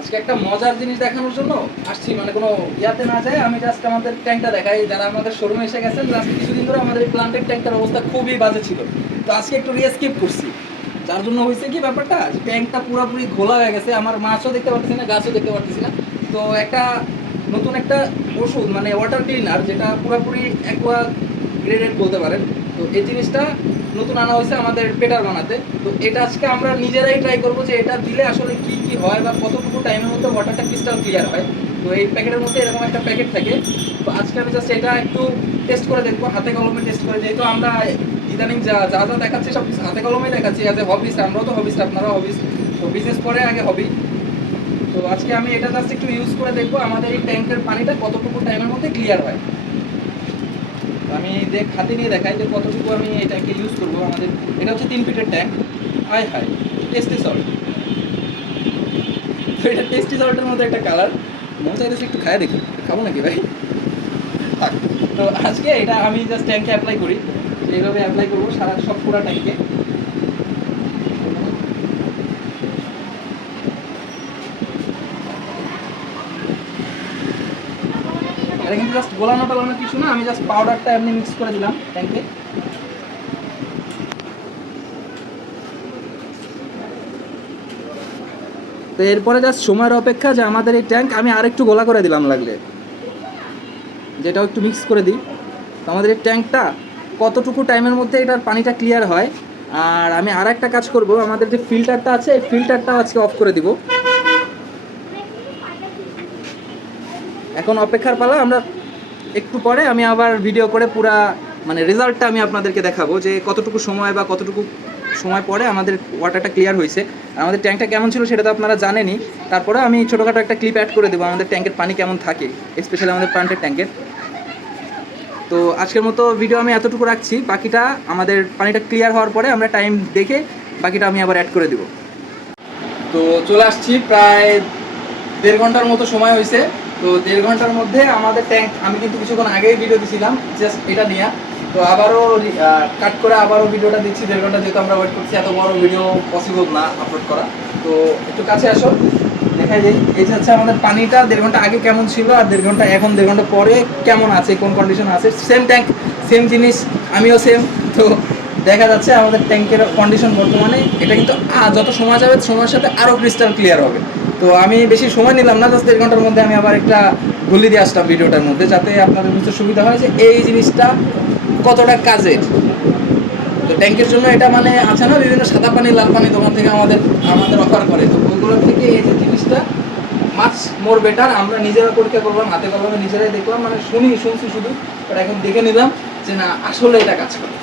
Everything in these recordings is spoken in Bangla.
আজকে একটা মজার জিনিস দেখানোর জন্য আসছি, মানে কোনো ইয়াতে না যায়, আমি জাস্ট আমাদের ট্যাঙ্কটা দেখাই। যারা আমাদের শোরুমে এসে গেছেন, লাস্ট কিছুদিন ধরে আমাদের এই প্লান্টের ট্যাঙ্কটার অবস্থা খুবই বাজে ছিল। তো আজকে একটু রিস্কিপ করছি, যার জন্য হয়েছে কি ব্যাপারটা, ট্যাঙ্কটা পুরোপুরি ঘোলা হয়ে গেছে। আমার মাছও দেখতে পারতেছি না, গাছও দেখতে পারতেছি না। তো একটা নতুন একটা ওষুধ, মানে ওয়াটার ক্লিনার, যেটা পুরোপুরি অ্যাকোয়া গ্রেডেড বলতে পারেন। তো এই জিনিসটা নতুন আনা হয়েছে আমাদের পেটার বানাতে। তো এটা আজকে আমরা নিজেরাই ট্রাই করবো যে এটা দিলে আসলে কি কি হয় বা কতটুকু টাইমের মধ্যে ওয়াটারটা ক্রিস্টাল ক্লিয়ার হয়। তো এই প্যাকেটের মধ্যে এরকম একটা প্যাকেট থাকে। তো আজকে আমি জাস্ট এটা একটু টেস্ট করে দেখবো, হাতে কলমে টেস্ট করে। যেহেতু আমরা ইদানিং যা যা যা দেখাচ্ছি সব কিছু হাতে কলমেই দেখাচ্ছি, অ্যাজ এ হবিস। আমরাও তো হবিস, আপনারাও হবিস। তো বিজনেস পরে আগে হবি। তো আজকে আমি এটা জাস্ট একটু ইউজ করে দেখবো আমাদের এই ট্যাঙ্কের পানিটা কতটুকু টাইমের মধ্যে ক্লিয়ার হয়। আমি হাতে নিয়ে দেখাই যে কতটুকু আমি এই ট্যাঙ্কে ইউজ করবো। আমাদের এটা হচ্ছে 3 ফিটের tank. High high, tasty salt. তো এটা টেস্টি সল্টের মধ্যে একটা কালার, মন চাইতেছে একটু খায় দেখি। খাবো নাকি ভাই? থাক। তো আজকে এটা আমি জাস্ট ট্যাঙ্কে অ্যাপ্লাই করি, এইভাবে অ্যাপ্লাই করবো সারা সব পুরা ট্যাঙ্কে। এটা কিন্তু জাস্ট গোলানো টোলানো কিছু না, আমি জাস্ট পাউডারটা এমনি মিক্স করে দিলাম ট্যাঙ্কে। তো এরপরে জাস্ট সময়ের অপেক্ষা যে আমাদের এই ট্যাঙ্ক আমি আরেকটু গোলা করে দিলাম লাগলে, যেটাও একটু মিক্স করে দিই। তো আমাদের এই ট্যাঙ্কটা কতটুকু টাইমের মধ্যে এটার পানিটা ক্লিয়ার হয়। আর আমি আর একটা কাজ করব, আমাদের যে ফিল্টারটা আছে এই ফিল্টারটা আজকে অফ করে দিব। এখন অপেক্ষার পালা। আমরা একটু পরে আমি আবার ভিডিও করে পুরা মানে রেজাল্টটা আমি আপনাদেরকে দেখাবো যে কতটুকু সময় বা কতটুকু সময় পরে আমাদের ওয়াটারটা ক্লিয়ার হয়েছে। আর আমাদের ট্যাঙ্কটা কেমন ছিল সেটা তো আপনারা জানেনই। তারপরে আমি ছোটোখাটো একটা ক্লিপ অ্যাড করে দেবো আমাদের ট্যাঙ্কের পানি কেমন থাকে, স্পেশালি আমাদের প্লান্টের ট্যাঙ্কের। তো আজকের মতো ভিডিও আমি এতটুকু রাখছি, বাকিটা আমাদের পানিটা ক্লিয়ার হওয়ার পরে আমরা টাইম দেখে বাকিটা আমি আবার অ্যাড করে দেবো। তো চলে আসছি, প্রায় 1.5 ঘন্টার মতো সময় হয়েছে। তো 1.5 ঘন্টার মধ্যে আমাদের ট্যাঙ্ক, আমি কিন্তু কিছুক্ষণ আগেই ভিডিও দিয়েছিলাম জাস্ট এটা নিয়ে। তো আবারও কাট করে আবারও ভিডিওটা দিচ্ছি 1.5 ঘন্টা, যেহেতু আমরা ওয়েট করছি। এত বড় ভিডিও পসিবল না আপলোড করা। তো একটু কাছে আসো, দেখাই যাই। এই যে হচ্ছে আমাদের পানিটা 1.5 ঘন্টা আগে কেমন ছিল আর 1.5 ঘন্টা এখন, 1.5 ঘন্টা পরে কেমন আছে, কোন কন্ডিশন আছে। সেম ট্যাঙ্ক, সেম জিনিস, আমিও সেম। তো দেখা যাচ্ছে আমাদের ট্যাঙ্কের কন্ডিশন বর্তমানে এটা কিন্তু যত সময় যাবে সময়ের সাথে আরও ক্রিস্টাল ক্লিয়ার হবে। তো আমি বেশি সময় নিলাম না, জাস্ট 1.5 ঘন্টার মধ্যে আমি আবার একটা গুলি দিয়ে আসলাম ভিডিওটার মধ্যে, যাতে আপনাদের বুঝতে সুবিধা হয় যে এই জিনিসটা কতটা কাজের। তো ট্যাঙ্কের জন্য এটা মানে আছে না, বিভিন্ন সাদা পানি লাল পানি দোকান থেকে আমাদের অফার করে। তো ওইগুলোর থেকে এই যে জিনিসটা মাছ মোর বেটার। আমরা নিজেরা পরীক্ষা করলাম, হাতে কলমে নিজেরাই দেখলাম, মানে শুনছি শুধু, বাট এখন দেখে নিলাম যে না, আসলে এটা কাজ করে।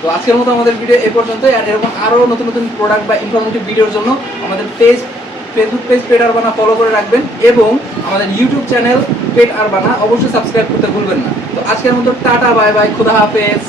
তো আজকের মতো আমাদের ভিডিও এ পর্যন্তই। আর এরকম আরও নতুন নতুন প্রোডাক্ট বা ইনফরমেটিভ ভিডিওর জন্য আমাদের ফেসবুক পেজ পেট আরবানা ফলো করে রাখবেন, এবং আমাদের ইউটিউব চ্যানেল পেট আরবানা অবশ্যই সাবস্ক্রাইব করতে ভুলবেন না। তো আজকের মতো টাটা, বাই বাই, খুদা হাফেজ।